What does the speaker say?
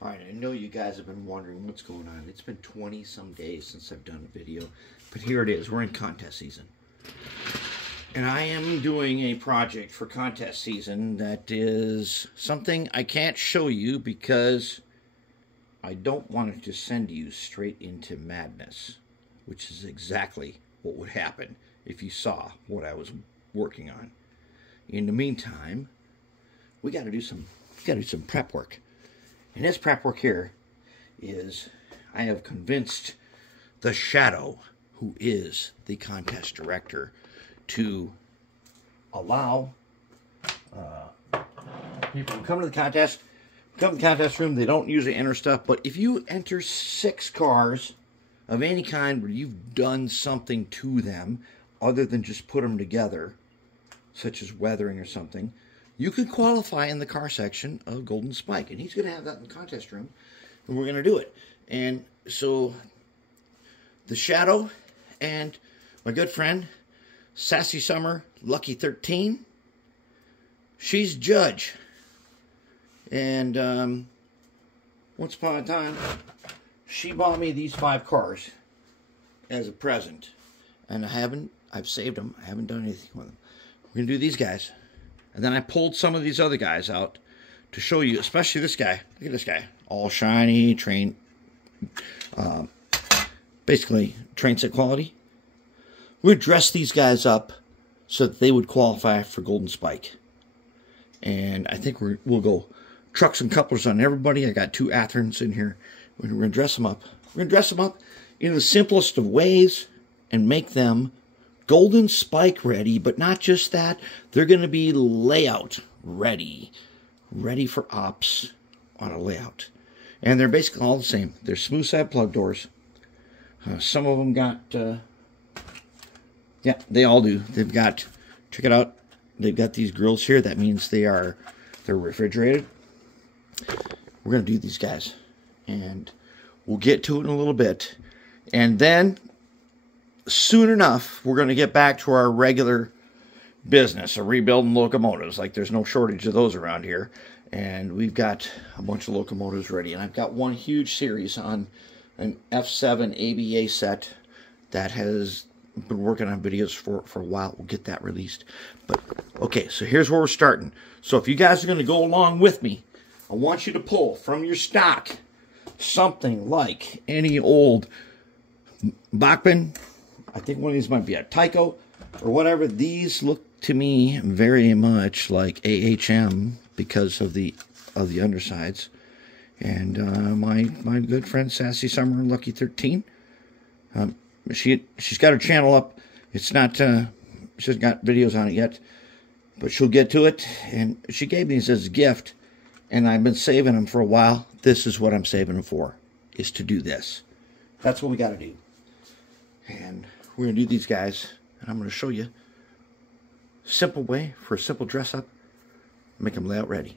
Alright, I know you guys have been wondering what's going on. It's been 20 some days since I've done a video, but here it is. We're in contest season. And I am doing a project for contest season that is something I can't show you because I don't want it to send you straight into madness, which is exactly what would happen if you saw what I was working on. In the meantime, we got to do some prep work. And this prep work here is I have convinced the Shadow, who is the contest director, to allow people who come to the contest room. They don't usually enter stuff, but if you enter 6 cars of any kind where you've done something to them other than just put them together, such as weathering or something, you could qualify in the car section of Golden Spike. And he's going to have that in the contest room, and we're going to do it. And so the Shadow and my good friend Sassy Summer Lucky 13, she's judge. And once upon a time, she bought me these 5 cars as a present, and I've saved them. I haven't done anything with them. We're gonna do these guys, and then I pulled some of these other guys out to show you, especially this guy. Look at this guy, all shiny, basically train set quality. We're gonna dress these guys up so that they would qualify for Golden Spike, and I think we'll go trucks and couplers on everybody. I got 2 Atherns in here. We're gonna dress them up. We're gonna dress them up in the simplest of ways and make them Golden Spike ready, but not just that. They're going to be layout ready for ops on a layout. And they're basically all the same. They're smooth side plug doors. Some of them got, yeah, they all do. They've got, check it out, they've got these grills here. That means they're refrigerated. We're going to do these guys, and we'll get to it in a little bit. And then soon enough, we're going to get back to our regular business of rebuilding locomotives. Like, there's no shortage of those around here. And we've got a bunch of locomotives ready. And I've got one huge series on an F7 ABA set that has been working on videos for a while. We'll get that released. But, okay, so here's where we're starting. So if you guys are going to go along with me, I want you to pull from your stock something like any old Bachmann. I think one of these might be a Tyco or whatever. These look to me very much like AHM because of the undersides. And my good friend Sassy Summer Lucky 13, she's got her channel up. It's not she hasn't got videos on it yet, but she'll get to it. And she gave me these as a gift, and I've been saving them for a while. This is what I'm saving them for, is to do this. That's what we got to do. And we're going to do these guys, and I'm going to show you a simple way for a simple dress up, make them layout ready.